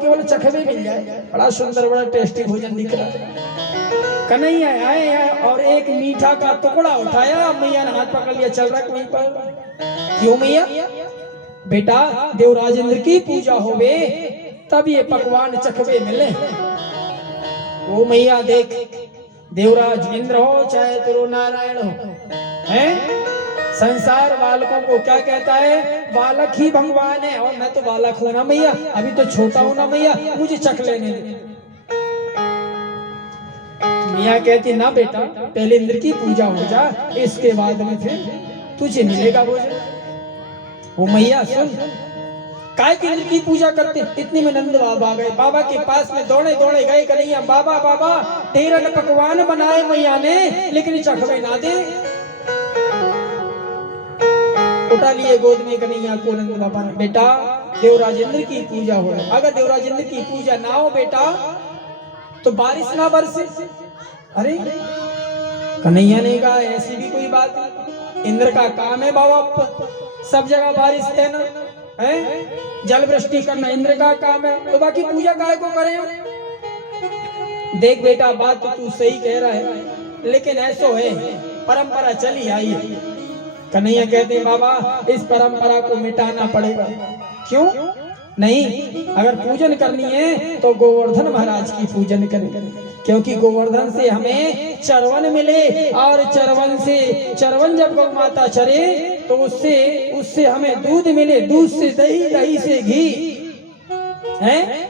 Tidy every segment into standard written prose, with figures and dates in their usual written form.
केवल चखवे मिल जाए। बड़ा सुंदर बड़ा टेस्टी भोजन दिख रहा है। कन्हैया आए और एक मीठा का टुकड़ा उठाया, मैया ने हाथ पकड़ लिया, चल रहा वहीं पर। क्यों मैया? बेटा देवराज इंद्र की पूजा होवे तब ये पकवान चखवे मिले। ओ मैया देख, देवराज इंद्र हो चाहे तुरो नारायण हो, हैं? संसार बालकों को क्या कहता है? बालक ही भगवान है, और मैं तो बालक हूं ना मैया, अभी तो छोटा हूं ना मैया, मुझे चख लेने दे। मिया कहती ना बेटा, पहले इंद्र की पूजा हो जा, इसके बाद में फिर तुझे मिलेगा भोजन। वो मैया सुन, काय के इंद्र की पूजा करते? इतनी में नंद बाबा आ गए। बाबा के पास में दौड़े दौड़े गए, कन्हैया बाबा बाबा तेरह पकवान बनाए मैया ने, लेकिन चखवे ना दे। उठा लिए गोद में कन्हैया को नंद बाबा ने। बेटा देवराज इंद्र की पूजा हो, अगर देवराज इंद्र की पूजा ना हो बेटा तो बारिश ना बरसे। अरे कन्हैया ने कहा ऐसी भी कोई बात है, इंद्र का काम है बाबा, सब जगह बारिश है ना, है जल वृष्टि करना इंद्र का काम है, तो बाकी पूजा काय को करें? देख बेटा बात तो तू सही कह रहा है, लेकिन ऐसो है परंपरा चली आई है। कन्हैया कहते हैं बाबा इस परंपरा को मिटाना पड़ेगा। क्यों नहीं? अगर पूजन करनी है तो गोवर्धन महाराज की पूजन करें, क्योंकि गोवर्धन से हमें चरवन मिले, और चरवन जब गौ माता चरे तो उससे हमें दूध मिले, दूध से दही, दही से घी, हैं?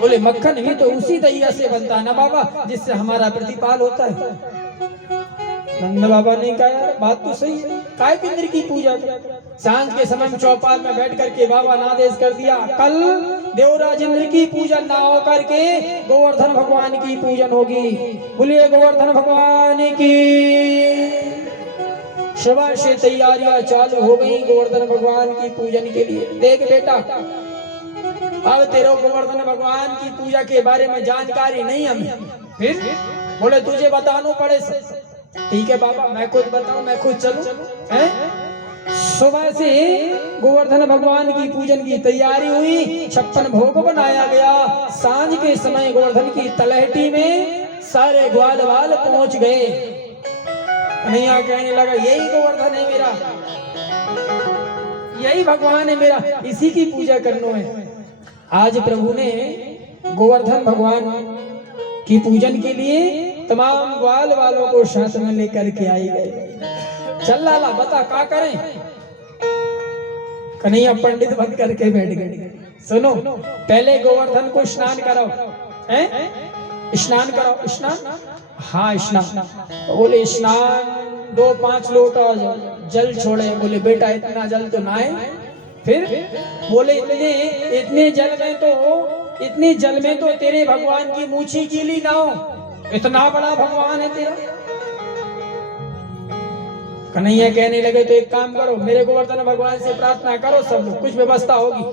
बोले मक्खन भी तो उसी दही से बनता है ना बाबा, जिससे हमारा प्रतिपाल होता है। नंद बाबा ने कहा यार बात तो सही है, काय इंद्र की पूजा कर। सांझ के समय में चौपाल में बैठ करके बाबा ने आदेश कर दिया, कल देवराज इंद्र की पूजन ना हो करके गोवर्धन भगवान की पूजन होगी। बोलिए गोवर्धन भगवान की। सुबह से तैयारियां चालू हो गई गोवर्धन भगवान की पूजन के लिए। देख बेटा अब तेरे गोवर्धन भगवान की पूजा के बारे में जानकारी नहीं हमें, फिर बोले तुझे बताना पड़े। ठीक है बाबा मैं खुद बताऊं, मैं खुद चलूं, हैं? सुबह से गोवर्धन भगवान की पूजन की तैयारी हुई, 56 भोग बनाया गया। सांझ के समय गोवर्धन की तलहटी में सारे ग्वाल वाल पहुंच गए। कन्हैया कहने लगा यही गोवर्धन है मेरा, यही भगवान है मेरा, इसी की पूजा करना है। आज प्रभु ने गोवर्धन भगवान की पूजन के लिए तमाम ग्वाल वालों को साथ में लेकर के आई गए। चल लाला बता क्या करें? कन्हैया पंडित बन करके बैठ गए। सुनो पहले गोवर्धन को स्नान कराओ, हैं? स्नान कराओ। स्नान? हाँ स्नान। बोले स्नान 2-5 लोटा जल छोड़े। बोले बेटा इतना जल तो ना है। फिर बोले इतने जल में तो तेरे भगवान की मूछी गीली ना हो, इतना बड़ा भगवान है तेरा। कन्हैया कहने लगे तो एक काम करो, मेरे गोवर्धन भगवान से प्रार्थना करो, सब लोग कुछ व्यवस्था होगी।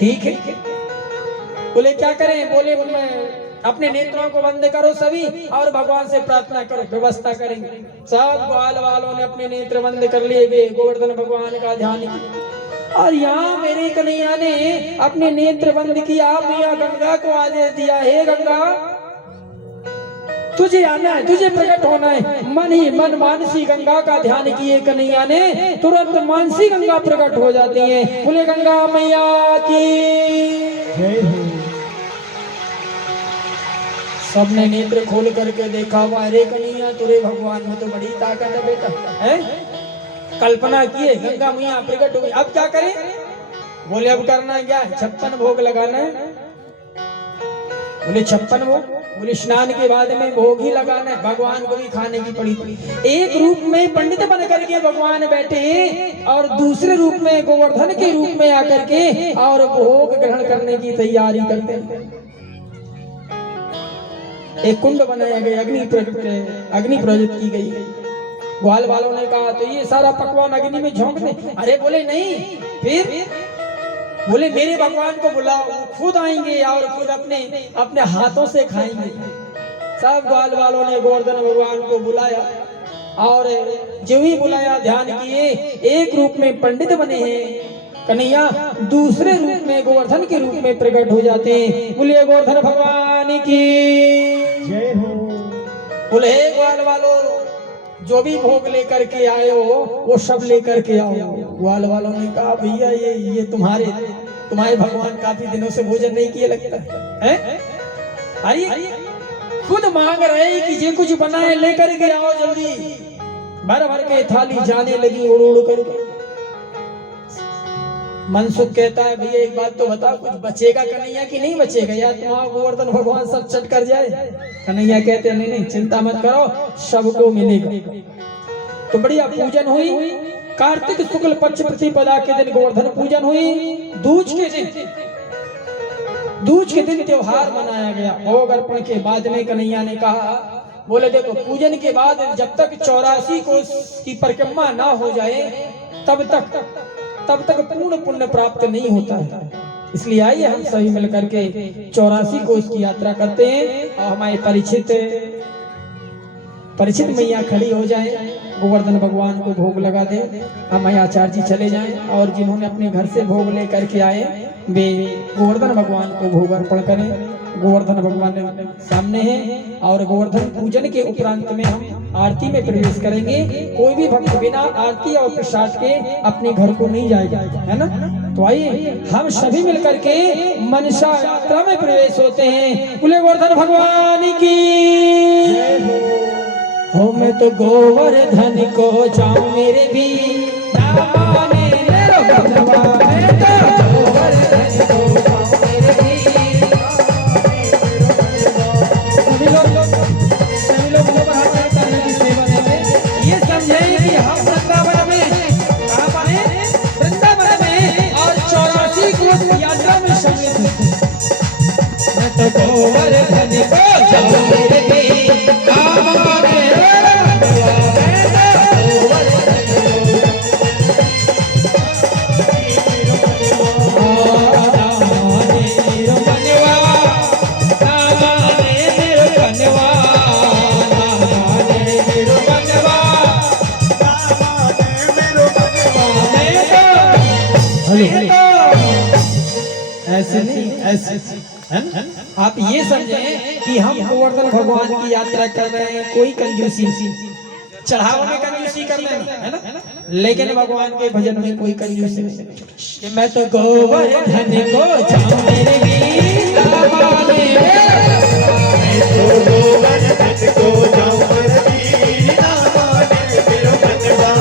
ठीक है। बोले क्या करें? बोले अपने नेत्रों को बंद करो सभी और भगवान से प्रार्थना करो, व्यवस्था करेंगे। सब ग्वाल वालों ने अपने नेत्र बंद कर लिए, वे गोवर्धन भगवान का ध्यान किया। और यहाँ मेरे कन्हैया ने अपने नेत्र बंद किया। मैया गंगा को आदेश दिया, हे गंगा तुझे आना है, तुझे प्रकट होना है। मन ही मन मानसी गंगा का ध्यान किए कन्हैया ने, तुरंत मानसी गंगा प्रकट हो जाती है। बोले गंगा मैया की जय हो। सबने नेत्र खोल करके देखा, अरे कन्हैया तुरे भगवान में तो बड़ी ताकत है बेटा, है? कल्पना किए गंगा मैया प्रकट हो गई। अब क्या करें? बोले अब करना क्या? 56 भोग लगाना है। बोले 56 भोग? बोले स्नान के बाद में भोग ही लगाना है, भगवान को भी खाने की पड़ी। एक रूप में पंडित बन करके भगवान बैठे और दूसरे रूप में गोवर्धन के रूप में आकर के और भोग ग्रहण करने की तैयारी करते हैं। एक कुंड बनाया गया, अग्नि प्रज्वलित की गई। ग्वाल वालों ने कहा तो ये सारा पकवान अग्नि में झोंक दे। अरे बोले नहीं। फिर बोले मेरे भगवान को बुलाओ, वो खुद आएंगे और खुद अपने हाथों से खाएंगे। सब ग्वाल वालों ने गोवर्धन भगवान को बुलाया और जो ही बुलाया ध्यान किए, एक रूप में पंडित बने हैं। कन्हैया दूसरे रूप में गोवर्धन के रूप में प्रकट हो जाते हैं। बोलिए गोवर्धन भगवान की जय हो। बोले हे ग्वाल वालों, जो भी भोग लेकर के आए हो वो सब लेकर के आओ। ग्वाल वालों ने कहा भैया ये तुम्हारे भगवान काफी दिनों से भोजन नहीं किए लगता है? अरे खुद मांग रहे हैं कि ये कुछ बनाए लेकर के आओ जल्दी। भर भर के थाली जाने लगी उड़ उड़ करके। मनसुख कहता है भैया एक बात तो बताओ, कुछ बचेगा कन्हैया कि नहीं बचेगा, या तुम्हारा गोवर्धन भगवान सब चट कर जाए? कन्हैया कहते नहीं नहीं चिंता मत करो, सबको मिलेगा। तो बढ़िया पूजन हुई। कार्तिक शुक्ल पक्ष प्रतिपदा के दिन गोवर्धन पूजन हुई। दूज के दिन त्योहार मनाया गया। भोग अर्पण के बाद में कन्हैया ने कहा, बोले देखो पूजन के बाद जब तक 84 कोस की परिक्रमा ना हो जाए तब तक पूर्ण पुण्य प्राप्त नहीं होता है। इसलिए आइए हम सभी मिलकर के 84 कोस की यात्रा करते हैं। और हमारे परिचित मैया खड़ी हो जाए, गोवर्धन भगवान को भोग लगा दे। हम आचार्य जी चले जाएं और जिन्होंने अपने घर से भोग लेकर के आए वे गोवर्धन भगवान को भोग अर्पण करें। गोवर्धन भगवान सामने हैं और गोवर्धन पूजन के उपरांत में हम आरती में प्रवेश करेंगे। कोई भी भक्त बिना आरती और प्रसाद के अपने घर को नहीं जाएगा, है ना? तो आइए हम सभी मिलकर के मनसा यात्रा में प्रवेश होते हैं। बोले गोवर्धन भगवान की हो। मैं तो गोवर्धन को जाऊं मेरे भी दामाने मेरो भगवान। मैं तो गोवर्धन को जाऊं मेरे भी। सभी लोग गोवर्धन करने की सेवा देंगे। ये समझे कि हम वृंदावन में कहाँ पर हैं? वृंदावन में और 84 कोस यात्रा में सम्मिलित हैं। मैं तो गोवर्धन को जाऊं मेरे भी दामाने ऐसे नहीं, ऐसे है ना? आप ये समझें कि हम गोवर्धन भगवान की यात्रा कर रहे हैं, कोई कंजूसी चढ़ावा में कंजूसी कर रहे हैं, है ना? लेकिन भगवान के भजन में कोई कंजूसी नहीं। मैं तो गोवर्धन को जाऊं मेरे भी दामाने। मैं तो गोवर्धन को जाऊं मेरे भी दामाने मेरो बनवा।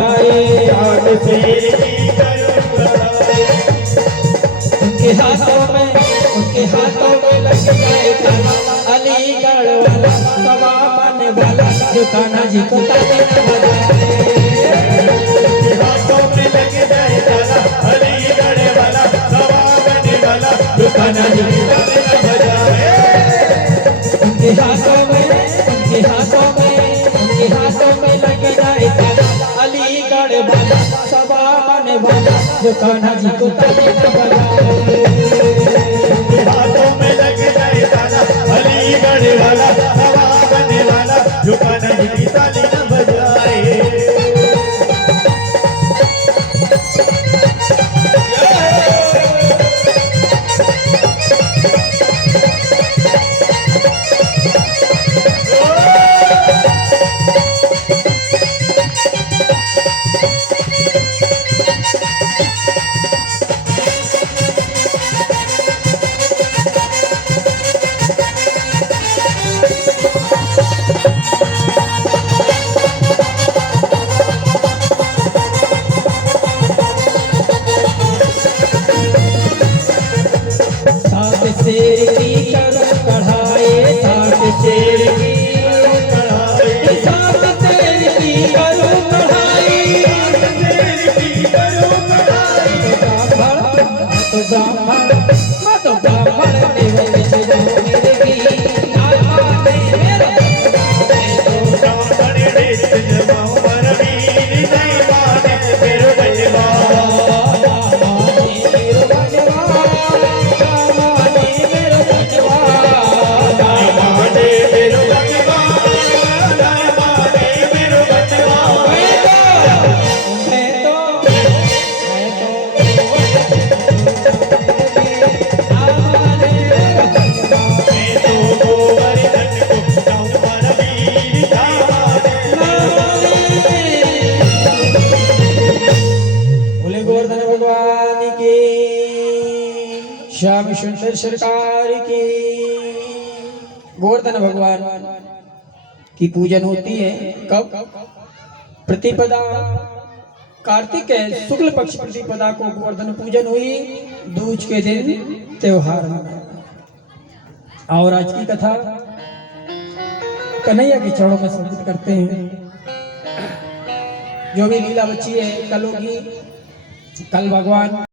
चढ़ाए, चाँद शेर की करो लड़ाई। उनके हाथों में लग जाए ताला, अलीगढ़ वाला सवा पाने वाला जो कान्हा जी को ताली न बजाए। उनके हाथों में लग जाए ताला, अलीगढ़ वाला सवा बने वाला जो कान्हा जी की ताली न बजाए। उनके हाथों में लग जाए ताला, अलीगढ़ वाला सवा पाने वाला जो कान्हा जी को ताली न बजाए। हाथों में लग जाए ताला, अलीगढ़ वाला सवा बने वाला जो कान्हा जी की ताली न बजाए। सात शेर की करो कढ़ाई, सात शेर की कढ़ाई, सात शेर की करो कढ़ाई। मैं तो ब्राह्मण देवल बिच जाऊं मेरे की नाल माने मेरा ब्राह्मण देश जमाऊं परवीर नहीं माने मेरो बजवा। नहीं माने मेरो बजवा, नहीं माने मेरो बजवा। मैं तो गोवर्धन को जाऊं परवीर नहीं माने। बोले गोवर्धन भगवान की, श्याम सुंदर सरकार की। गोवर्धन भगवान की पूजन होती है कब? प्रतिपदा, कार्तिक है शुक्ल पक्ष प्रतिपदा को गोवर्धन पूजन हुई, दूज के दिन त्योहार मनाया। और आज की कथा कन्हैया के चरणों में समर्पित करते हैं। जो भी लीला बची है कल होगी, कल भगवान